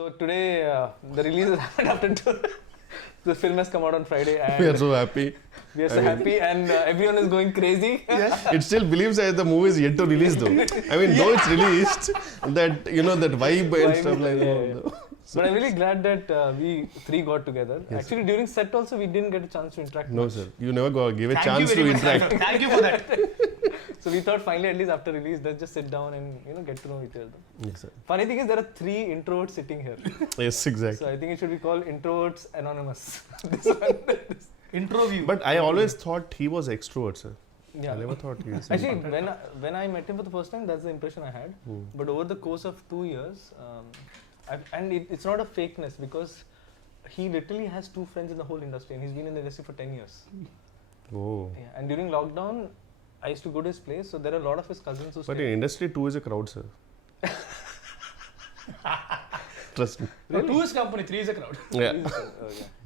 So today the release has happened after the film has come out on Friday and We are so happy. we are so happy and everyone is going crazy. It still believes that the movie is yet to release though. I mean, though it's released, that that vibe and stuff like that. But I'm really glad that we three got together. Yes. Actually, during set also we didn't get a chance to interact. No, much. sir. You never gave a chance to interact. Thank you for that. So we thought finally, at least after release, let's just sit down and get to know each other. Yes, sir. Funny thing is, there are 3 introverts sitting here. Yes, exactly. So I think it should be called Introverts Anonymous. This one, this intro view. But I always thought he was extrovert, sir. Yeah. I never thought he was. Actually, when I met him for the first time, that's the impression I had. But over the course of 2 years, it's not a fakeness because he literally has 2 friends in the whole industry and he's been in the industry for 10 years. Oh. Yeah, and during lockdown, I used to go to his place, so there are a lot of his cousins who But in industry, 2 is a crowd, sir. Trust me. Really? 2 is company, 3 is a crowd. Yeah.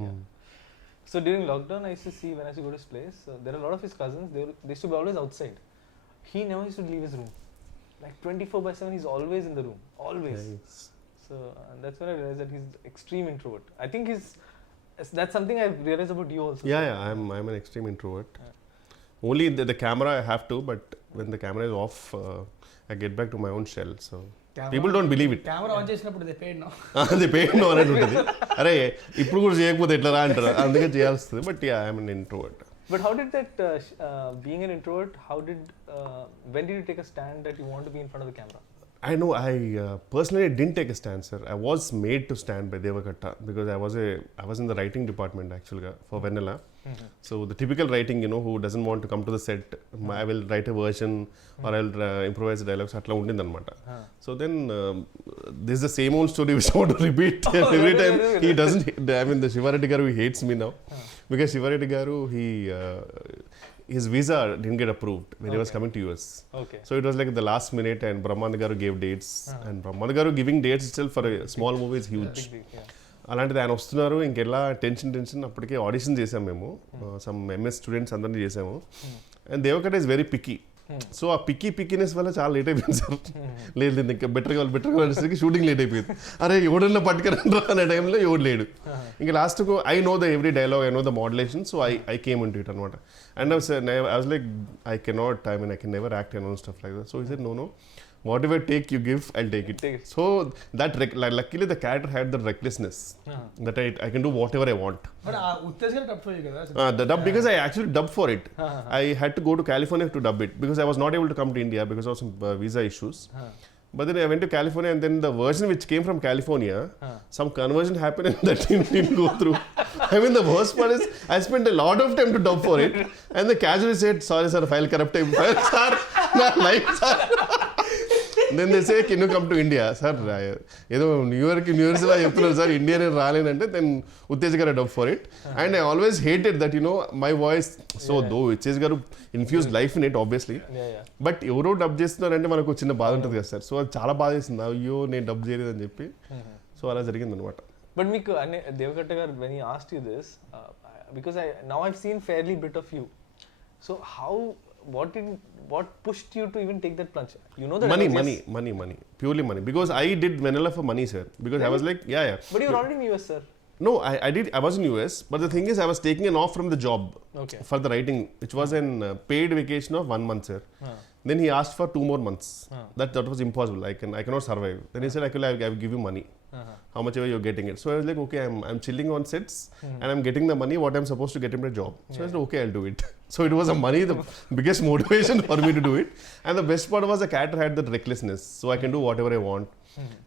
Yeah. So during lockdown, I used to see when I used to go to his place, there are a lot of his cousins, they used to be always outside. He never used to leave his room. Like 24/7, he's always in the room. Always. Nice. So that's when I realized that he's extreme introvert. I think that's something I've realized about you also. Yeah, I'm an extreme introvert. Yeah. Only the camera I have to, but when the camera is off, I get back to my own shell. So people don't believe it. Camera on చేసినప్పుడు they paid no. They paid no అని ఉంటుంది. అరే ఇప్పుడు కూడా చేయకపోతే ఎట్లా రా అంటారు. అందుకే చేయాల్సింది. But yeah, I'm an introvert. But how did that being an introvert? When did you take a stand that you want to be in front of the camera? I know. I personally didn't take a stand, sir. I was made to stand by Devakatta because I was in the writing department actually for Vennela. So the typical writing, who doesn't want to come to the set, I will write a version or I'll improvise the dialogues. Atla undindi anamata. So then this is the same old story which I want to repeat every time. He doesn't. I mean, the Shivareddy garu, he hates me now because Shivareddy garu his visa didn't get approved when he was coming to US. Okay. So it was like the last minute and Brahmanand garu gave dates and Brahmanand garu giving dates itself for a small movie is huge. అలాంటిది ఆయన వస్తున్నారు ఇంకెలా tension అప్పటికే audition చేసాము మేము some MS students అందరినీ చేసాము and Devakatta is very picky so ఆ పిక్కీనెస్ వల్ల చాలా లేట్ అయిపోయింది సార్ లేదు ఇంకా బెటర్ కావాలి షూటింగ్ లేట్ అయిపోయింది అరే ఎవడన్నా పట్టుకురండ్రా అనే టైంలో ఎవడు లేడు ఇంకా లాస్ట్కు I know the every dialogue I know the modulation so I came into it అనమాట and I was like I cannot I can never act and stuff like that so he said no whatever take you give, I'll take it. So that luckily the character had the recklessness that I can do whatever I want. But Uttej garu dub for you kada? The dub because I actually dubbed for it. I had to go to California to dub it because I was not able to come to India because of some visa issues. But then I went to California and then the version which came from California, some conversion happened and that didn't go through. I mean the worst part is I spent a lot of time to dub for it and the casually said, sorry sir, file corrupted. Sir, not like sir. Then they say, can you come to India? Sir, ఏదో new years లా చెప్తున్నారు sir India నేను రాలేనంటే then Uttej garu dub for it and I always hated that my voice so though Uttej garu infuse life in it obviously but ఎవరో dub చేస్తున్నారంటే మనకు చిన్న బాధ ఉంటుంది కదా సార్ సో అది చాలా బాధ చేసింది అయ్యో నేను డబ్ చేయలేదని చెప్పి సో అలా జరిగింది అనమాట బట్ మీకు దేవకట్ట గారు when he asked you this because now I've seen fairly bit of you so what pushed you to even take that plunge? Money. Purely money. Because I did Vennela for money, sir. Because really? I was like, yeah. But you were already in US, sir. No, I was in US. But the thing is, I was taking an off from the job for the writing, which was an paid vacation of 1 month, sir. Then he asked for 2 more months. That was impossible. I cannot survive. Then he said, I will give you money. How much ever you're getting it. So I was like, okay, I'm chilling on sets and I'm getting the money what I'm supposed to get in my job. So I said, okay, I'll do it. So it was the biggest motivation for me to do it. And the best part was the character had that recklessness. So I can do whatever I want.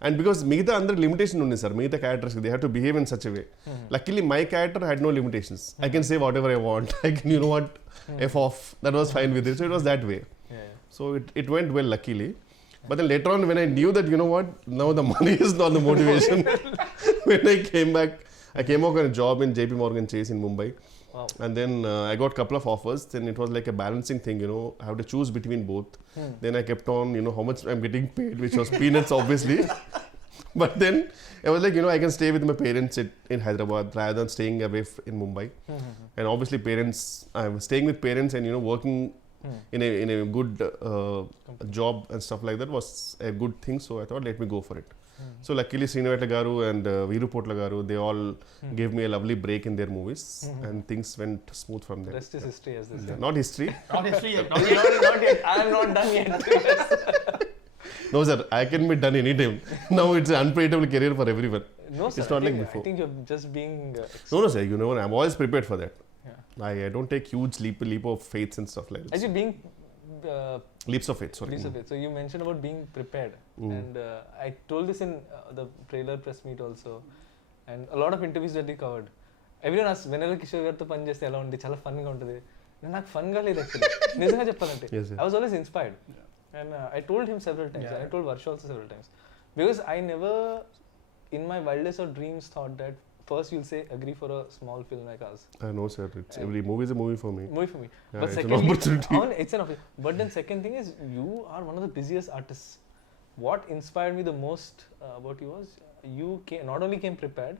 And because Meeta under limitation undi sir, Meeta characters they have to behave in such a way. Luckily my character had no limitations. I can say whatever I want. I can F off. That was fine with it. So it was that way. So it went well luckily. But then later on when I knew that now the money is not the motivation. When I came back, I came out on a job in JP Morgan Chase in Mumbai. Wow. And then I got a couple of offers. Then it was like a balancing thing, I have to choose between both. Then I kept on, how much I'm getting paid, which was peanuts obviously. But then I was like, I can stay with my parents in Hyderabad rather than staying away in Mumbai. And obviously I was staying with parents and, working in a good job and stuff like that was a good thing. So I thought, let me go for it. So luckily Srinivata garu and Veeru Potla garu, they all gave me a lovely break in their movies, and things went smooth from there. Rest is history, as they say. Yeah, not history. Not history yet. Not yet. I am not done yet. No sir, I can be done anytime. Now it's an unpredictable career for everyone. No, sir. It's not like I before. think you're just being. No sir, you know, I'm always prepared for that. Yeah. I don't take huge leap of faith and stuff like that. Actually, being. Leaps of faith, sorry. Leaps of faith. So you mentioned about being prepared, and I told this in the trailer press meet also, and a lot of interviews that we covered. Everyone asked, Vennela Kishore గారితో పని చేస్తే ఎలా ఉంది, చాలా ఫన్గా ఉంటుంది. నాకు ఫన్గా లేదు actually, నిజంగా చెప్పాలంటే. I was always inspired. And I told him several times, and I told Varsha also several times, because I never in my wildest of dreams thought that first you'll say agree for a small film like us. I know sir, it's every movie is a movie for me. Movie for me. Yeah, But it's secondly, an opportunity. it's an opportunity. But then second thing is, you are one of the busiest artists. What inspired me the most about you was, you not only came prepared,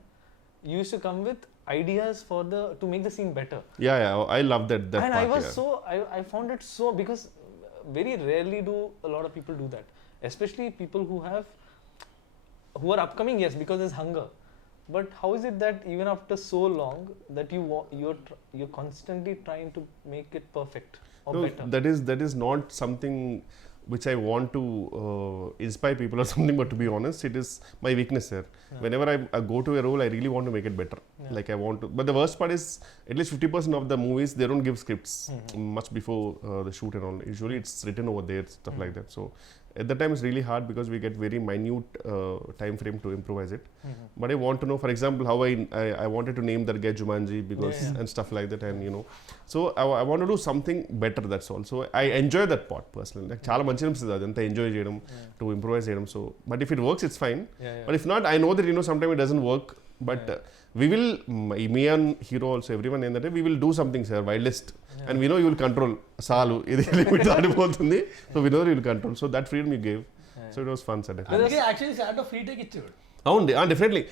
you used to come with ideas for to make the scene better. Yeah, I love that And part. I was I found it so, because very rarely do a lot of people do that, especially people who are upcoming, yes, because there's hunger. But how is it that even after so long that you're constantly trying to make it perfect or No, better? that is not something which I want to inspire people or something, but to be honest, it is my weakness here. Yeah. Whenever I go to a role, I really want to make it better. Yeah. Like I want to, but the worst part is at least 50% of the movies, they don't give scripts much before the shoot and all. Usually it's written over there, stuff like that. So at that time it's really hard, because we get very minute time frame to improvise it. But I want to know, for example, how I wanted to name that guy Jumanji, because and stuff like that, and you know, so I want to do something better, that's all. So I enjoy that part personally. Like చాలా మంచి అనిపిస్తుంది అదంతా enjoy చేయడం, to improvise చేయడం. So but if it works it's fine, but if not, I know that you know some time it doesn't work, but we will, me and hero also, everyone in that, we will do something sir, wildest, and we know you will control salu ఇది limit దాటిపోతుంది, so we know you will control, so that freedom you gave, so it was fun sir. అందుకే actually sir free take ఇచ్చాడు. అవును, definitely.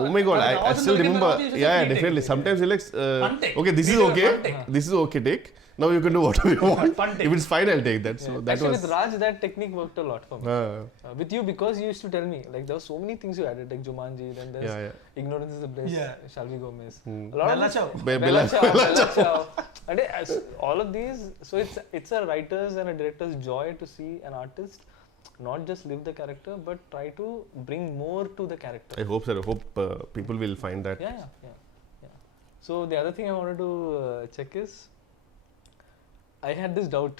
Oh my god, I still remember. Yeah, definitely. Sometimes you like, okay, this is okay, take. Now you can do whatever you want. If it's fine, I'll take that. So that actually, was. with Raj, that technique worked a lot for me. With you, because you used to tell me, like, there were so many things you added, like Jumanji, then there's Ignorance is the Bliss, Shall We Go Miss. A lot Bella of Ciao. Bella Ciao. And all of these, so it's a writer's and a director's joy to see an artist not just live the character, but try to bring more to the character. I hope, sir. I hope people will find that. Yeah. So the other thing I wanted to check is, I had this doubt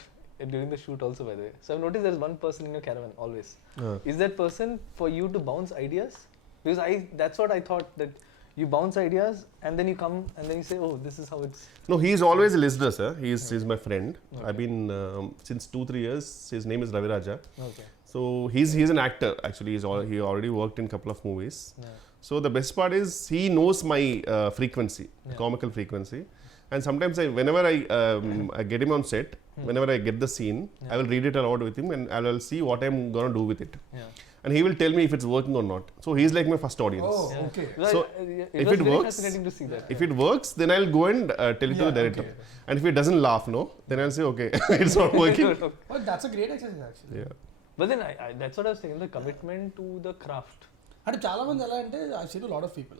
during the shoot also, by the way. So I've noticed there's one person in your caravan always. Is that person for you to bounce ideas? Because that's what I thought, that you bounce ideas and then you come and then you say, oh, this is how it's. No, he's always a listener, sir. He's my friend. Okay. I've been since 2-3 years. His name is Ravi Raja. Okay. So he's an actor actually. He already worked in a couple of movies. Yeah. So the best part is he knows my frequency, comical frequency. And sometimes whenever I get him on set, whenever I get the scene, I will read it aloud with him, and I will see what I'm gonna do with it. And he will tell me if it's working or not. So he's like my first audience. Oh, okay. So it if was it very works, fascinating to see that. if it works, then I'll go and tell it to the director. Okay. And if he doesn't laugh, no, then I'll say, okay, it's not working. Well, that's a great exercise actually. Yeah. But then that's what I was saying, the commitment to the craft. అంటే చాలా మంది ఎలా అంటే I seen lot of people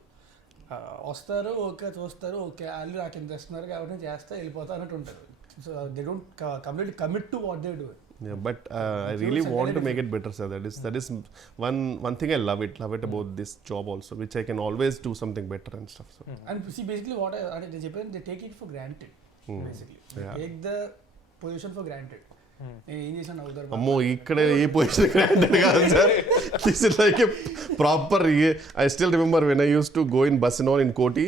వస్తారు, okay చూస్తారు, okay వాళ్ళు నాకు ఇంత ఇస్తున్నారు కాబట్టి నేను చేస్తా వెళ్ళిపోతా అన్నట్టు ఉంటారు. So they don't completely commit to what they do. Yeah, but I really want to make it better, sir. That is one thing I love it about this job also, which I can always do something better and stuff. So. And see, basically what అంటే నేను చెప్పాను, they take it for granted. Basically, take the position for granted. నేను ఏం చేశాను అవుతారు. అమ్మో, ఇక్కడ ఏ పొజిషన్ గ్రాంటెడ్ కాదు sir. This is like a proper. I still remember when I use to go in bus and all in Koti.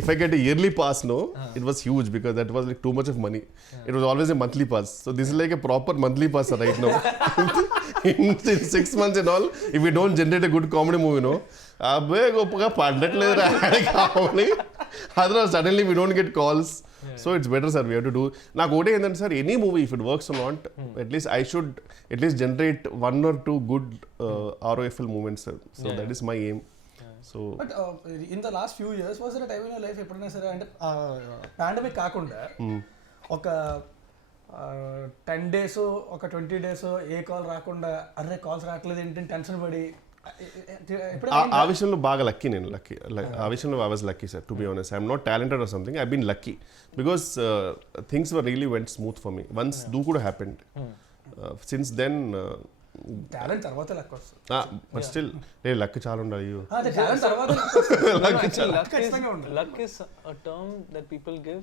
If I get a yearly pass, no, it was huge because that was like too much of money. It was always a monthly pass. So this is like a proper monthly pass right now. in 6 months and all, if we don't generate a good comedy movie, no, abbe goppaga paddatledu ra kaavali. Otherwise suddenly we don't get calls. So it's better, sir, we have to do. నాకు ఒకటే ఏంటంటే sir, any movie if it works are not, at least I should at least generate 1 or 2 good ROFL moments, sir. So that is my aim. So but in the last few years was there time in your life ఎప్పుడైనా సరే, అంటే pandemic కాకుండా ఒక 10 days ఒక 20 days ఏ call రాకుండా, అరే calls రావట్లేదు ఏంటంటే టెన్షన్ పడి ఆ విషయంలో బాగా లక్కీ నేను ఆ విషయంలో I was lucky sir to be honest I'm not talented or something I been lucky because things were really went smooth for me once do కూడా హ్యాపెండ్ సిన్స్ దెన్ టాలెంట్ తర్వాత luck వస్తుంది but still luck చాలా ఉండాలి talent తర్వాత luck is a term that people give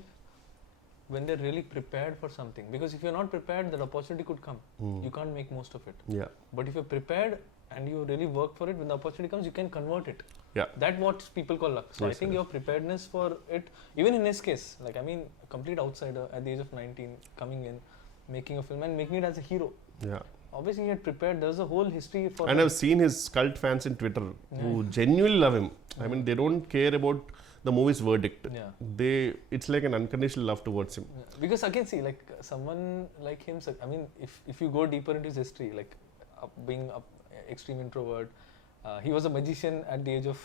when they're really prepared for something, because if you're not prepared, that opportunity could come. You can't make most of it. Yeah. But if you're prepared and you really work for it, when the opportunity comes, you can convert it. Yeah. That's what people call luck. So Yes, I think your preparedness for it, even in his case, like I mean, a complete outsider at the age of 19, coming in, making a film and making it as a hero. Yeah. Obviously he had prepared. There's a whole history for and I've seen his cult fans in Twitter who genuinely love him. I mean, they don't care about the movie's verdict. It's like an unconditional love towards him. Because again, see, like someone like him, I mean, if you go deeper into his history, like being an extreme introvert, he was a magician at the age of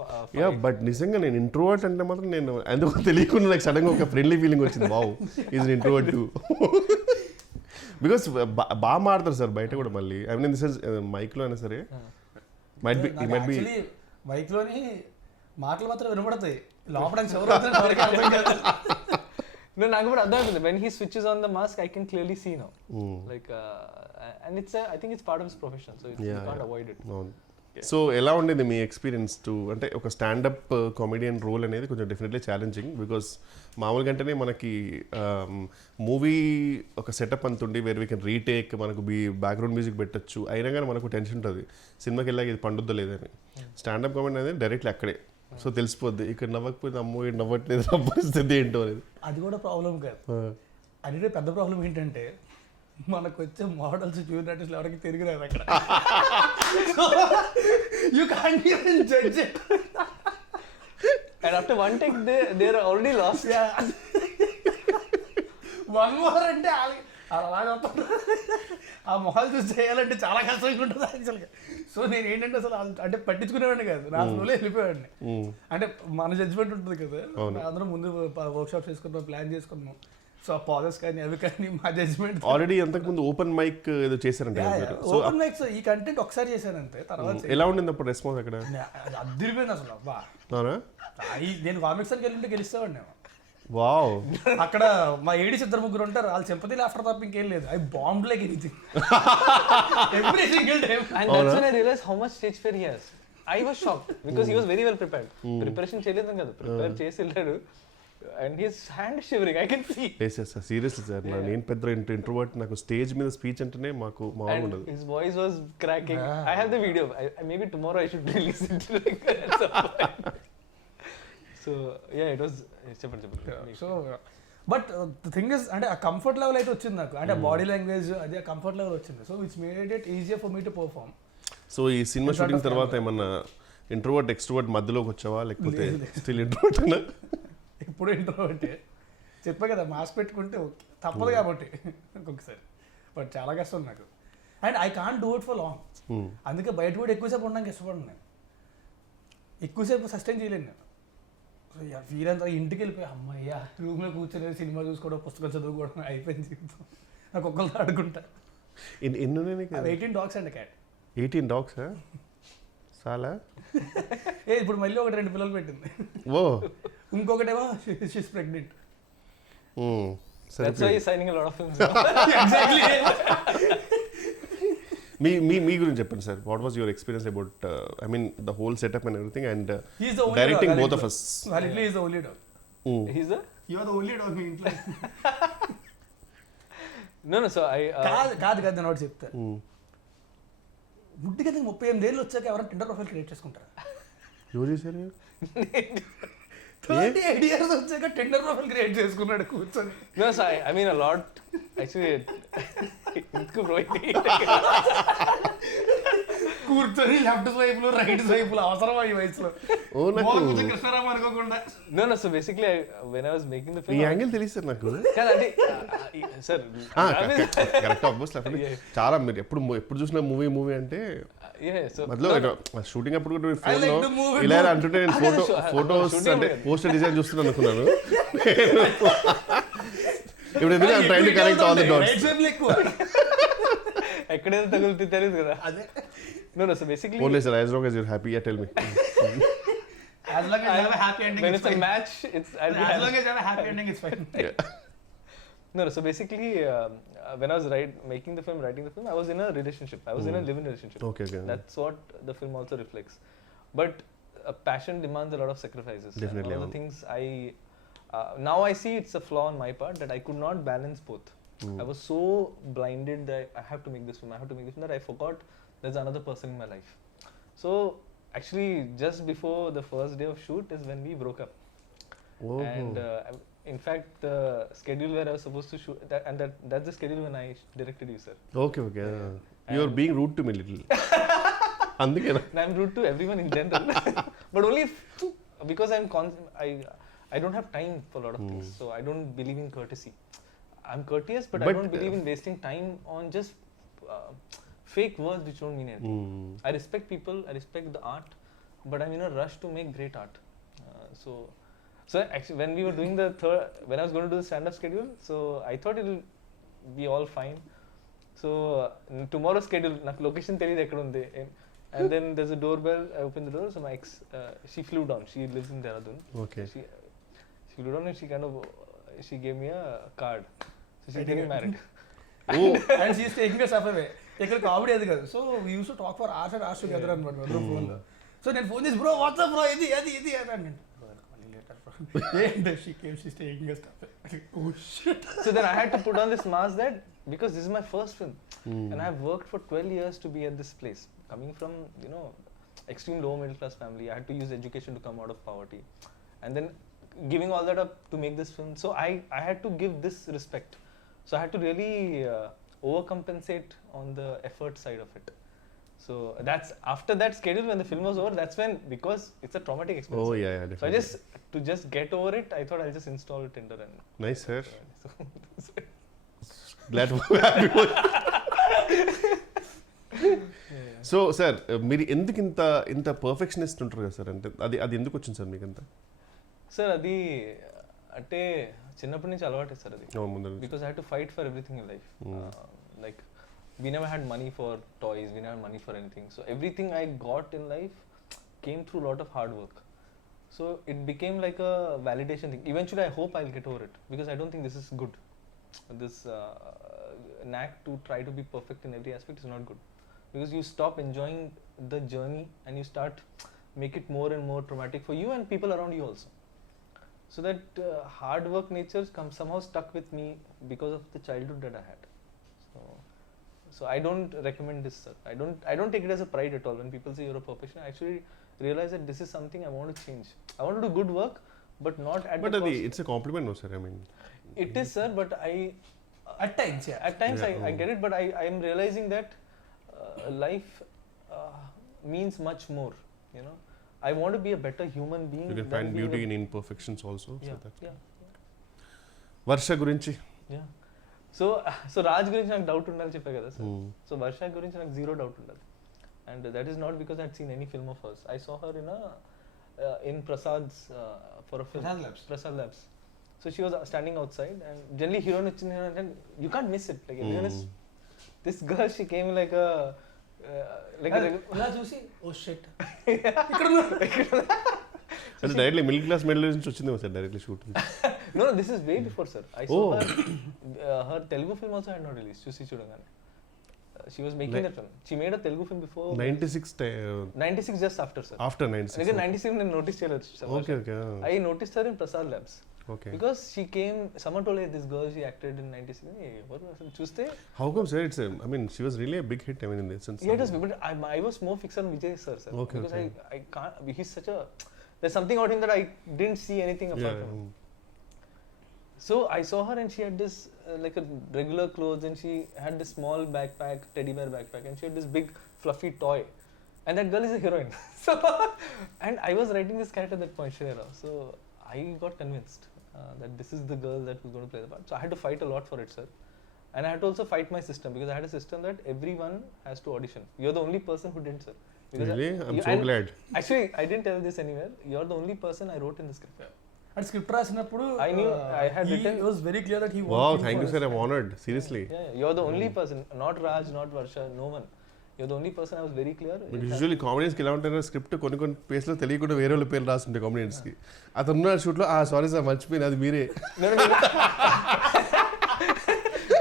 5. Yeah, but నిజంగా నేను introvert అంటే మాత్రం నేను ఎందుకు తెలియకుండా నాకు సడన్గా ఒక ఫ్రెండ్లీ ఫీలింగ్ వచ్చింది. Wow, is an introvert two. Because బాగా మాడతారు సార్ బయట కూడా మళ్ళీ. ఐ మీన్ దిస్ ఇస్ మైక్లో అయినా సరే మైట్ బి మైక్లోని మాటలు మాత్రం వినపడతాయి, లోపల ఎవరికి అర్థం కాదు. No, నాకు కూడా అర్థం అవుతుంది. When he switches on the mask, I can clearly see now. Like, and I think it's part of his profession, so you can't avoid it. So ఎలా ఉండేది మీ ఎక్స్పీరియన్స్ టు అంటే ఒక స్టాండప్ కామెడియన్ రోల్ అనేది కొంచెం definitely challenging. Because మామూలుగా అంటేనే మనకి movie ఒక సెటప్ అంత ఉండి వేర్ వీ కెన్ రీటేక్, మనకు బ్యాక్గ్రౌండ్ మ్యూజిక్ పెట్టచ్చు, అయినా కానీ మనకు టెన్షన్ ఉంటుంది సినిమాకి వెళ్ళాక ఇది పండుద్దా లేదని. స్టాండప్ కామెడీ అనేది డైరెక్ట్లీ అక్కడే, సో తెలిసిపోద్ది ఇక్కడ నవ్వకపోతే అమ్మో నవ్వట్లేదు పరిస్థితి ఏంటో అనేది. అది కూడా ప్రాబ్లం కాదు. అది పెద్ద ప్రాబ్లం ఏంటంటే మనకు వచ్చే మోడల్స్ జూనియర్ ఆర్టిస్టులు ఎవరికి తిరిగి రాదు అక్కడ. You can't even judge it. And after one take they are already lost. One more అంటే అలాగే ఆ మొహాలు చూసి చేయాలంటే చాలా కష్టంగా ఉంటుంది యాక్చువల్గా. సో నేను ఏంటంటే అసలు అంటే పట్టించుకునేవాడిని కాదు, నా ఫ్లోలో వెళ్ళిపోయాడిని. అంటే మన జడ్జ్మెంట్ ఉంటుంది కదా, అందరం ముందు వర్క్షాప్ చేసుకున్నాం, ప్లాన్ చేసుకున్నాం. సో ఆ పాజెస్ కానీ అవి కానీ మా జడ్జ్మెంట్. ఆల్రెడీ అంతకుముందు ఓపెన్ మైక్ ఏదో చేశారంటే ఓపెన్ మైక్స్ ఈ కంటెంట్ ఒకసారి చేశానంతే. తర్వాత ఎలా ఉండింది అప్పుడు రెస్పాన్స్ అక్కడ? అదిరిపోయింది అసలు. అబ్బా, నేను కామిక్స్ అని వెళ్ళింటే గెలుస్తామండి. వావ్, అక్కడ మా ఏడీస్ 2-3 ఉంటారు, వాళ్ళు సింపతి లాఫ్టర్ తప్ప ఇంకేం లేదు. I bomb like anything every single time. And that's when I realized how much stage fear he has. I was shocked because he was very well prepared. Preparation చేయలేదు కదా, prepare చేసి వెళ్ళాడు. And his hand shivering, I can see. Yes, seriously sir, నేను పెద్ద introvert, నాకు stage మీద speech అంటేనే మాకు మామూలు ఉండదు. His voice was cracking. I have the video. Maybe tomorrow I should release it like at some point. So yeah, it was చెప్పండి. So but the thing is అంటే ఆ కంఫర్ట్ లెవెల్ అయితే వచ్చింది నాకు, అంటే బాడీ లాంగ్వేజ్ అది ఆ comfort level వచ్చింది. So which made it easier for me to perform. So ఈ సినిమా షూటింగ్ తర్వాత ఏమన్నా ఇంట్రోవర్ట్ ఎక్స్ట్రోవర్ట్ మధ్యలోకి వచ్చావా, లేకపోతే స్టిల్ ఇంట్రోవర్ట్ అన్నా? ఇప్పుడు ఇంట్రోవర్టే చెప్పా కదా, మాస్క్ పెట్టుకుంటే ఓకే తప్పదు కాబట్టి ఒక్కొక్కసారి. బట్ చాలా కష్టం నాకు, and I can't do it for long. అందుకే బయట కూడా ఎక్కువసేపు ఉండడానికి ఇష్టపడను నేను, ఎక్కువసేపు సస్టైన్ చేయలేను నేను. సో వీరంతా ఇంటికి వెళ్ళిపోయి అమ్మయ్య రూమ్లో కూర్చొని సినిమా చూసుకోవడం, పుస్తకం చదువుకోవడం అయిపోయింది జీవితం. నాకు ఒక్కరితో ఆడుకుంటా. 18 dogs అండ్ క్యాట్. 18 dogs చాలా. ఇప్పుడు మళ్ళీ 1-2 పిల్లలు పెట్టింది. ఓ, ఇంకొకటేమో she's pregnant. That's why he's signing a lot of films. Exactly. మీ గురించి చెప్పండి sir. What was your experience about I mean the whole setup and everything and directing both of us? Validly is the only dog. He's the? You are the only dog in ఇంట్లో. No, so I కాదు నేను ఒకటి చెప్తా. ముట్టిగా 38 ఏళ్ళు వచ్చాక ఎవరైనా Tinder profile create చేసుకుంటారా? ఎవరు చేశారు? 38 years వచ్చాక టిండర్ ప్రొఫైల్ క్రియేట్ చేసుకున్నాడు కూర్చొని. No, so I mean a lot actually. కూర్చొని లెఫ్ట్ స్వైపులు రైట్ స్వైపులు అవసరమా ఈ వయసులో? కృష్ణారామ అనుకోకుండా. No, so basically when I was making the film, ఈ యాంగిల్ తెలియదు సార్ నాకు. కాదండి సార్, కరెక్ట్ ఆబ్వియస్లీ. చాలా మీరు ఎప్పుడు చూసిన మూవీ అంటే మధ్యలో షూటింగ్ అప్పుడు కూడా ఫోన్లో ఇలా అంటుంటే నేను ఫోటోస్ అంటే పోస్టర్ డిజైన్ చూస్తున్నాను అనుకున్నాను. ఇప్పుడు ఎందుకు I'm trying to connect all the dots. ఎక్కువ ఎక్కడైనా తగులుతుంది తెలియదు కదా. అదే No, so basically, Only sir, as long as you're happy, yeah, tell me. As long as you have a happy ending, when it's it's a fine. match, I'll be As happy. long as you have a happy ending, it's fine. No, so basically, when I was making the film, writing the film, I was in a relationship. I was in a live-in relationship. Okay. That's what the film also reflects. But passion demands a lot of sacrifices. Definitely. And one of the things now I see it's a flaw on my part that I could not balance both. I was so blinded that I have to make this film, that I forgot there's another person in my life. So actually, just before the first day of shoot is when we broke up. Oh. And in fact, the schedule where I was supposed to shoot, that's the schedule when I directed you, sir. Okay. You're being rude to me little. Andukena. And I'm rude to everyone in general, but only because I don't have time for a lot of things, so I don't believe in courtesy. I'm courteous, but I don't believe in wasting time on just fake words which don't mean anything. I respect people, I respect the art, but I'm in a rush to make great art. So actually, when we were doing when I was going to do the stand-up schedule, so I thought it'll be all fine. So tomorrow's schedule, నాకు location తెలియదు ఎక్కడ ఉంది. And then there's a doorbell. I opened the door. So my ex, she flew down. She lives in Dehradun. Okay. She flew down and she gave me a card. So she's getting married. Oh. And she's taking us up away. ఇక్కడ comedy అది కాదు. So we use to talk for hours and hours together అనమాట అందరూ ఫోన్లో. So నేను phone చేసి bro WhatsApp bro ఇది అని she came, she's taking us up. Oh shit. So then I had to put on this mask that because this is my first film and I've worked for 12 years to be at this place. Coming from, extreme low middle class family, I had to use education to come out of poverty. And then giving all that up to make this film. So I had to give this respect. So I had to really overcompensate on the effort side of it. So that's after that schedule when the film was over, that's when, because it's a traumatic experience. Oh yeah, definitely. So to just get over it, I thought I'll just install Tinder and Nice, sir. so Glad to happy. So sir మీరు ఎందుకు ఇంత perfectionist ఉంటారు కదా sir, అంటే అది ఎందుకు వచ్చింది sir మీకు అంత? సార్ అది అంటే చిన్నప్పటి నుంచి అలవాటే సార్ అది. Because I had to fight for everything in life. Like we never had money for toys, we never had money for anything, so everything I got in life came through a lot of hard work. So it became like a validation thing. Eventually I hope I'll get over it, because I don't think this is good. This knack to try to be perfect in every aspect is not good, because you stop enjoying the journey and you start make it more and more traumatic for you and people around you also. So that hard work nature somehow stuck with me because of the childhood that I had. So I don't recommend this, sir. I don't take it as a pride at all when people say you're a perfectionist. I actually realize that this is something I want to change. I want to do good work, but not at the cost. It's a compliment, no sir, I mean. It is, sir, but at times, yeah. At times I get it, but I am realizing that life means much more, I want to be a better human being. You can find beauty in imperfections also. Yeah. Varsha gurinchi. Yeah. So Raj గురించి నాకు doubt ఉండాలి చెప్పా కదా sir. So Varsha గురించి నాకు zero doubt ఉండదు. And that is not because I had seen any film of hers. I saw her in Prasad's for a film. Prasad Labs. So she was standing outside and generally heroine వచ్చింది and you can't miss it. Like everyone is, this girl, she came like a ఇలా చూసి oh shit అంటే directly middle class medal నుంచి వచ్చింది sir directly shoot. No, this is way before, sir. I saw her Telugu film also had not released. Chusi Chudangane. She was making that film. She made a Telugu film before 96 just after, sir. After 96. Again 96 నేను noticed her, sir. Okay. I noticed her in Prasad Labs. Okay. Because she came, someone told her this girl, she acted in 96. Hey, what was it? Chuste? How come, sir? I mean, she was really a big hit. I mean, in the sense. Yeah, it was, but I was more fixed on Vijay, sir. Okay. Because I can't. He's such a. There's something about him that I didn't see anything apart from him. So I saw her and she had this like a regular clothes and she had this small backpack, teddy bear backpack, and she had this big fluffy toy, and that girl is a heroine. So and I was writing this character at that point, Shreya. So I got convinced that this is the girl that was going to play the part. So I had to fight a lot for it, sir, and I had to also fight my system, because I had a system that everyone has to audition. You're the only person who didn't, sir. Because really? I'm so glad. Actually, I didn't tell this anywhere. You're the only person I wrote in the script. And script రాసినప్పుడు I knew I had written. It was very clear that he Wow, thank you, sir. I'm honored. Seriously. Yeah, you're the only person, not Raj, not Varsha, no one. you're the only person I was very clear. Usually కామెడియన్స్కి ఎలా ఉంటారో script కొన్ని ప్లేస్లో తెలియకుండా వేరే వాళ్ళ పేర్లు రాస్తుంటాయి కామెడియన్స్కి. అతను ఉన్న షూట్లో సారీ సార్ మర్చిపోయింది అది మీరే.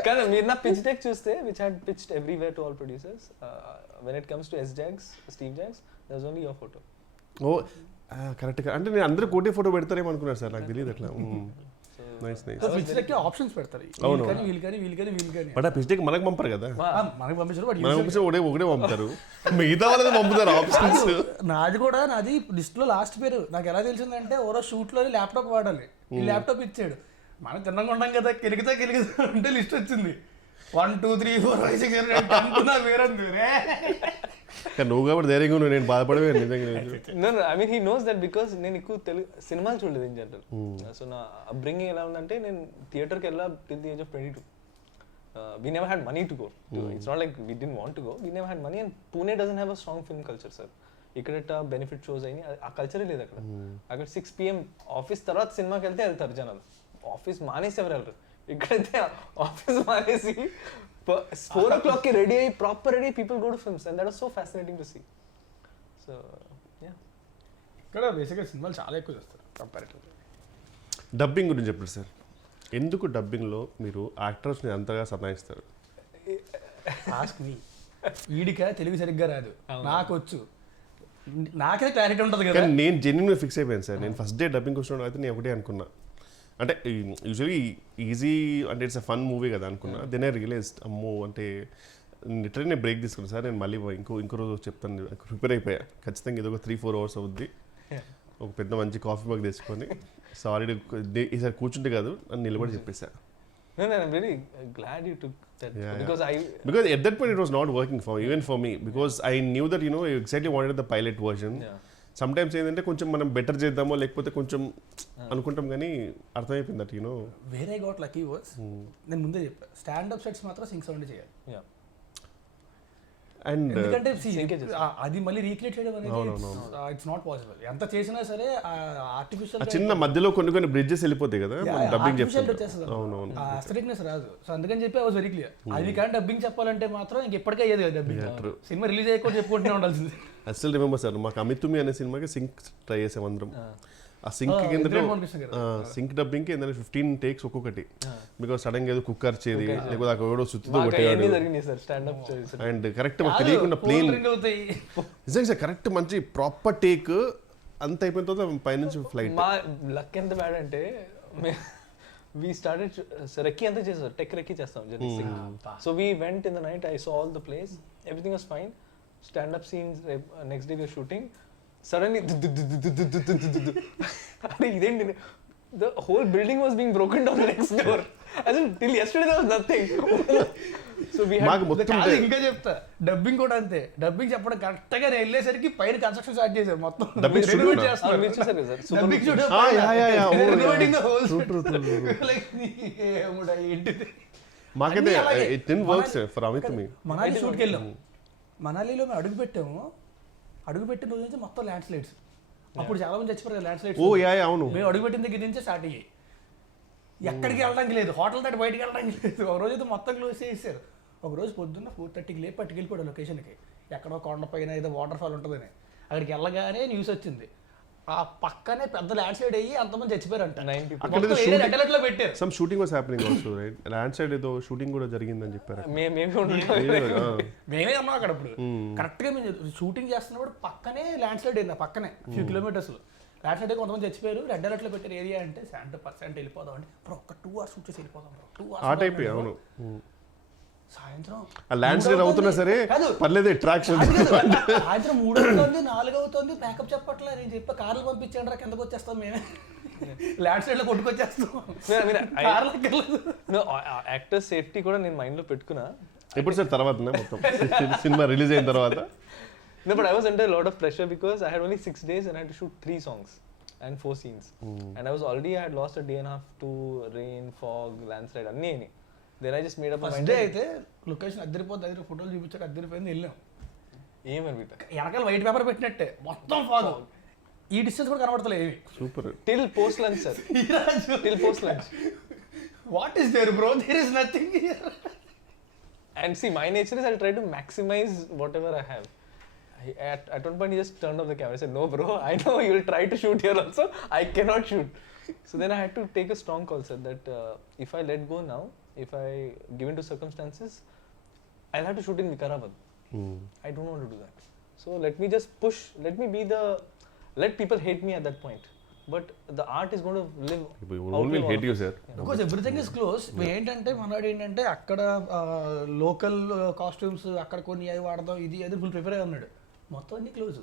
కానీ మీరు నా పిచ్ డెక్ చూస్తే which had pitched everywhere to all producers, when it comes to Steve Jobs there was only your photo. ఓ కరెక్ట్గా, అంటే నేను అందరూ కోటే ఫోటో పెడతారేమో అనుకున్నారు సార్, నాకు తెలియదు అట్లా. Nice nice. Pitch deck options పెడతారు, వీళ్ళు బట్ ఆ పిచ్ డెక్ మనకు పంపరు కదా, మనకి పంపించారు. మనం పంపించే ఒకటే పంపుతారు, మిగతా వాళ్ళది పంపుతారు ఆప్షన్స్. నాది లిస్ట్ లో లాస్ట్ పేరు నాకు ఎలా తెలిసిందంటే ఓరో షూట్ లో ల్యాప్టాప్ వాడాలి, ఈ ల్యాప్టాప్ ఇచ్చాడు. మనం తిన్నంగా ఉంటాం కదా, కెలిగితే అంటే లిస్ట్ వచ్చింది 1 2 3 4 5 6 7 8 అనుకున్నా వేరంది. నువ్వు కాబట్టి ధైర్యంగా నువ్వు, నేను బాధపడవే నిజంగా. I mean he knows that because నేను ఎక్కువ తెలుగు సినిమాలు చూడలేదు ఇన్ జనరల్. సో నా అప్బ్రింగింగ్ ఎలా ఉందంటే, నేను థియేటర్కి వెళ్ళా till the age of 22. We never had money to go. It's not like we didn't want to go. We never had money, and Pune doesn't have a strong film culture, sir. ఇక్కడ benefit shows అయినాయి, ఆ కల్చరే లేదు అక్కడ. అక్కడ 6 PM office తర్వాత సినిమాకి వెళ్తారు జనాలు, ఆఫీస్ మానేసి ఎవరు వెళ్ళరు. ఇక్కడైతే ఆఫీస్ మానేసి 4 o'clock రెడీ అయ్యి proper ready people go to films, and that was so fascinating to see. So ఇక్కడ బేసిక్గా సినిమాలు చాలా ఎక్కువ చేస్తారు కంపారిటివ్లీ. డబ్బింగ్ గురించి చెప్పండి సార్, ఎందుకు డబ్బింగ్లో మీరు యాక్టర్స్ని అంతగా సతాయిస్తారు? Ask me. వీడికా తెలుగు సరిగ్గా రాదు, నాకు వచ్చు, నాకే క్లారిటీ ఉంటుంది కదా. నేను జెన్యున్గా ఫిక్స్ అయిపోయాను సార్. నేను ఫస్ట్ డే డబ్బింగ్ వచ్చిన అయితే నేను ఒకటే అనుకున్నా, అంటే యూజువలీ ఈజీ అంటే ఇట్స్ అ ఫన్ మూవీ కదా అనుకున్నా. దెన్ ఐ రియలైజ్డ్ అమ్మో, అంటే లిటరల్లీ నేను బ్రేక్ తీసుకున్నాను సార్. నేను మళ్ళీ ఇంకో రోజు చెప్తాను, ప్రిపేర్ అయిపోయా ఖచ్చితంగా. ఇది ఒక 3-4 hours అవుద్ది, ఒక పెద్ద మంచి కాఫీ మగ్ తీసుకొని సారీ ఈసారి కూర్చుంటే కాదు అని నిలబడి చెప్పేసా. No, I'm really glad you took that, because at that point it was not working even for me, because I knew that I exactly wanted the pilot version. Sometimes ఏంటంటే కొంచెం మనం better చేద్దామో లేకపోతే కొంచెం అనుకుంటాం, కానీ అర్థమైపోయింది that where I got lucky was, నేను ముందే చెప్పా స్టాండప్ సెట్స్ మాత్రం సింక్ సౌండ్ చేయాలి. అండ్ ఎందుకంటే అది మళ్ళీ రీక్రియేట్ చేయడం అనేది ఇట్స్ నాట్ పాసిబుల్. ఎంత చేసినా సరే ఆర్టిఫిషియల్ చిన్న మధ్యలో కొన్ని బ్రిడ్జెస్ వెళ్ళిపోతాయి కదా, డబ్బింగ్ చెప్తారు, అస్థెటిక్నెస్ రాదు. సో అందుకని చెప్పి ఐ వాస్ వెరీ క్లియర్, అది కానీ డబ్బింగ్ చెప్పాలంటే మాత్రం ఇంకెప్పటికే అయ్యేది కదా డబ్బింగ్. సినిమా రిలీజ్ అయ్యకుండా చెప్పుకుంటూనే ఉండాల్సింది. ఐ స్టిల్ రిమెంబర్ సార్, మాకు అమితుమి అనే సినిమాకి సింక్ ట్రై చేసాం అందరం. ఆ సింక్ కింద సింక్ డబ్బింగ్ కి 15 takes ఒక్కొక్కటి, బికాస్ సడన్ గా ఏదో కుక్కర్ చేది లేకపోతే అక్కడ ఎవడో సుత్తితో కొట్టేవాడు. అండ్ కరెక్ట్ మాకు తెలియకుండా ప్లేన్ నిజంగా సార్ కరెక్ట్ మంచి ప్రాపర్ టేక్ అంత అయిపోయిన తర్వాత పైనుంచి ఫ్లైట్. మా లక్ ఎంత బ్యాడ్ అంటే we started రెక్కి అంతా చేసాం, టెక్ రెక్కి చేస్తాం journey. So we went in the night, I saw all the place, everything was fine. Stand up scenes, next day we were shooting, suddenly iదేంటి, the whole building was being broken down next door. As in till yesterday there was nothing. So we had ఇంకా చెప్తా dubbing కూడా అంతే. Dubbing చెప్పడం correct గా వెళ్ళేసరికి పైన construction start చేశారు మొత్తం. డబ్బింగ్ మాకైతే it didn't work sir for Ami Thumi. Manali షూట్కి వెళ్ళాం, మనాలిలో మేము అడుగుపెట్టిన రోజు నుంచి మొత్తం ల్యాండ్ స్లైడ్స్. అప్పుడు చాలా మంది చచ్చిపోయారు ల్యాండ్ స్లైడ్స్. ఓ యా అవును, మేము అడుగుపెట్టిన దగ్గర నుంచే స్టార్ట్ అయ్యాయి. ఎక్కడికి వెళ్ళడానికి లేదు, హోటల్ దాటి బయటికి వెళ్ళడానికి లేదు. ఒక రోజు అయితే మొత్తం క్లోజ్ చేసేసారు. ఒక రోజు పొద్దున్న 4:30కి లేపి పట్టుకెళ్ళిపోయాడు లొకేషన్కి, ఎక్కడో కొండ పైన ఏదో వాటర్ ఫాల్ ఉంటుందని. అక్కడికి వెళ్ళగానే న్యూస్ వచ్చింది, ఆ పక్కనే పెద్ద ల్యాండ్ స్లైడ్ అయ్యి అంతమంది చచ్చిపోయారంట. పెట్టారు. Some shooting was happening also right, land slide ఏదో షూటింగ్ కూడా జరిగిందని చెప్పారు. మేమే ఉన్నాం అక్కడ. అప్పుడు కరెక్ట్ గా మేము షూటింగ్ చేస్తున్నప్పుడు పక్కనే ల్యాండ్ స్లైడ్ అయింది, పక్కనే ఫ్యూ కిలోమీటర్స్ ల్యాండ్ స్లైడ్. కొంతమంది చచ్చిపోయారు. రెడ్ అలర్ట్ లో పెట్టారు ఏరియా అంటే 70% వెళ్ళిపోదాం అంటే ఒక 2 hours షూట్ చేసి వెళ్ళిపోదాం. 2 hours ఆ టైప్. అవును, సాయంత్రం ల్యాండ్ స్లైడ్ అవుతున్నా సరే పర్లేదు అట్రాక్షన్. సాయంత్రం 3 అవుతుంది 4 అవుతుంది, ప్యాకప్ చెప్పట్లే. నేను చెప్పా కార్లు పంపించండి రా, కిందకు వచ్చేస్తాం మేమే, ల్యాండ్ స్లైడ్ లో కొట్టుకొచ్చేస్తాం. యాక్టర్ సేఫ్టీ కూడా నేను మైండ్ లో పెట్టుకున్నా. ఎప్పుడు సార్ తర్వాత మొత్తం సినిమా రిలీజ్ అయిన తర్వాత? No, but I was under a lot of pressure because I had only 6 days and I had to shoot 3 songs and 4 scenes. And I had lost a day and a half to rain, fog, landslide, anni. Then I just made up my mind. అయితే location అద్దరిపోద్ది, అద్దరి ఫోటోలు చూపించాక అద్దరిపోయింది. వెళ్ళాం, ఏమని వెనకాల white paper పెట్టినట్టే మొత్తం fog, ఈ distance కూడా కనబడతలేదు ఏవి. Super. Till post lunch, sir. Till post lunch. What is there, bro? There is nothing here. And see, my nature is I'll try to maximize whatever I have. At one point, he just turned off the camera. I said, "No, bro. I know you'll try to shoot here also. I cannot shoot." So then I had to take a strong call, sir. That if I let go now, if I give in to circumstances, I'll have to shoot in Vikarabad. I don't want to do that. So let me just push. Let people hate me at that point. But the art is going to live. People will hate you, sir. Because everything is close. ఏంటంటే మనవాడు ఏంటంటే అక్కడ local costumes అక్కడ కొన్ని అవి వాడదాం ఇది అది ఫుల్ ప్రిపేర్ అయి ఉన్నాడు. మొత్తం అన్ని క్లోజ్,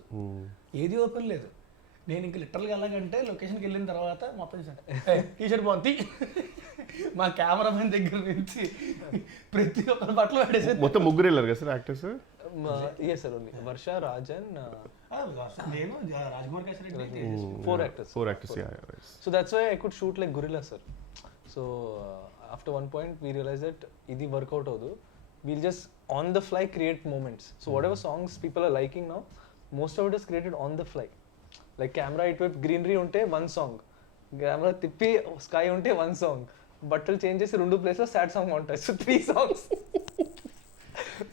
ఏది ఓపెన్ లేదు. నేను ఇంక లిటరల్గా వెళ్ళాలంటే లొకేషన్కి వెళ్ళిన తర్వాత మొత్తం టీషర్ట్ బాగుంది. మా కెమెరామెన్ దగ్గర నుంచి ప్రతి ఒక్కరి బట్టలు పడేసి మొత్తం ముగ్గురు వెళ్ళారు కదా sir actors? Yes, sir. Only Varsha, Raj, and నేను Rajkumar kesari, 4 actors. 4 actors, yeah. Right. So that's why I could shoot like gorilla, sir. So after one point we realized that idi work out avadu. We'll just on the fly create moments. So whatever songs people are liking now, most of it is created on the fly. Like camera itwip greenery unte one song, camera tippi sky unte one song, buttle changes rendu place lo sad song montage, so 3 songs.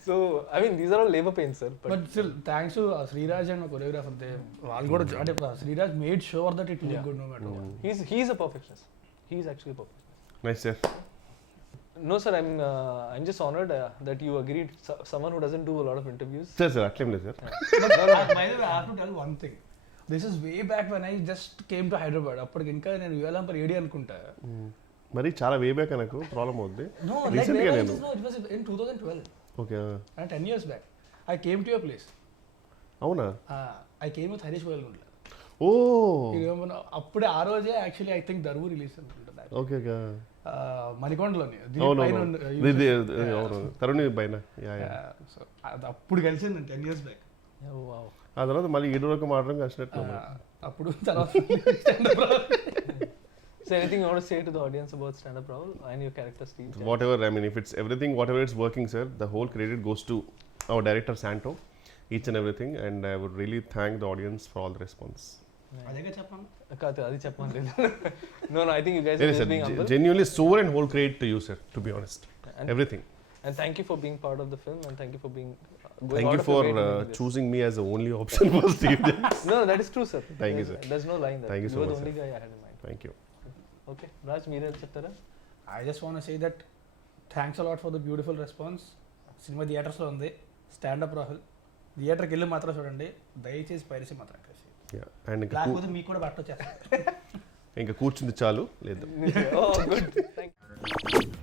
So I mean these are all labor pains, sir. But still thanks to Sriraj and choreographer, they వాళ్ళు కూడా అంటే Sriraj made sure that it look good no matter what. He's a perfectionist. He's actually a perfectionist. Nice, sir. No, sir. I'm just honored that you agreed. Someone who doesn't do a lot of interviews. Sir, అట్లేం లేదు sir. But by the way, I have to tell one thing. This is way back when I just came to Hyderabad. అప్పటికి ఇంకా నేను యువలాంపర్ AD అనుకుంటా. మరి చాలా way back నాకు problem అవుద్ది. No, like it was in 2012. Okay. And 10 years back, I came to your place. అవునా? I came with Harish Boyalgundla. ఓ. అప్పుడే ఆ రోజే actually I think Daruvu release అనుకుంటా. Okay okay. మణికొండలోని తరుణి పైన. సో అప్పుడు కలిసింది 10 years back. ఆ తర్వాత మళ్ళీ ఈడు వరకు మాట్లాడడం కలిసినట్టు. అప్పుడు తర్వాత So anything you want to say to the audience about stand-up Rahul and your character Steve? Whatever, I mean, if it's everything, whatever it's working, sir, the whole credit goes to our director Santo, each and everything, and I would really thank the audience for all the response. అదేగా చెప్పాను. అది చెప్పమని. No, I think you guys are just being humble. Genuinely sober and whole credit to you, sir, to be honest. And everything. And thank you for being part of the film, and thank you for being thank you for choosing me as the only option for Steve. No, that is true, sir. Thank you, sir. There's no lying there. Thank you so much. You were the only guy I had in mind. Thank you. Okay, Raj, మీరే చెప్తారా? I just want to say that thanks a lot for the beautiful response. Cinema థియేటర్స్లో ఉంది, stand up Rahul. థియేటర్కి వెళ్ళి మాత్రం చూడండి, దయచేసి piracy మాత్రం కలిసి. లేకపోతే మీకు కూడా బట్ట వచ్చేస్తారు. ఇంకా కూర్చుంది చాలు లేదు. Oh, good. Thank you.